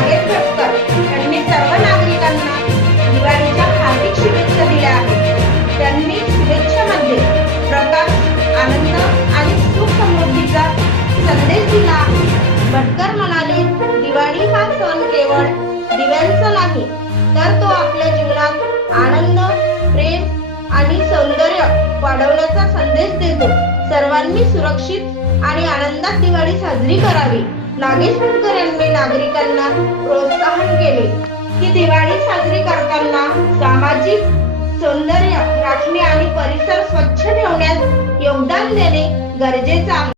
शहराध्यक्ष नागेश त्यांनी सर्व नागरिकांना दिवाळीच्या हार्दिक शुभेच्छा दिल्या आहेत. त्यांनी शुभेच्छामध्ये प्रकाश आनंद आणि सुख समृद्धीचा संदेश दिला. भटकर म्हणाले दिवाळी हा सण केवळ दिव्यांचा नाही तर तो आपल्या जीवनात आनंद प्रेम आणि सौंदर्य वाढवण्याचा संदेश देतो. सर्वांनी सुरक्षित आणि आनंदात दिवाळी साजरी करावी. नागेश यांनी नागरिकांना प्रोत्साहन केले. की दिवाळी साजरी करताना सामाजिक सौंदर्य राखणे आणि परिसर स्वच्छ ठेवण्यात योगदान देणे गरजेचे आहे.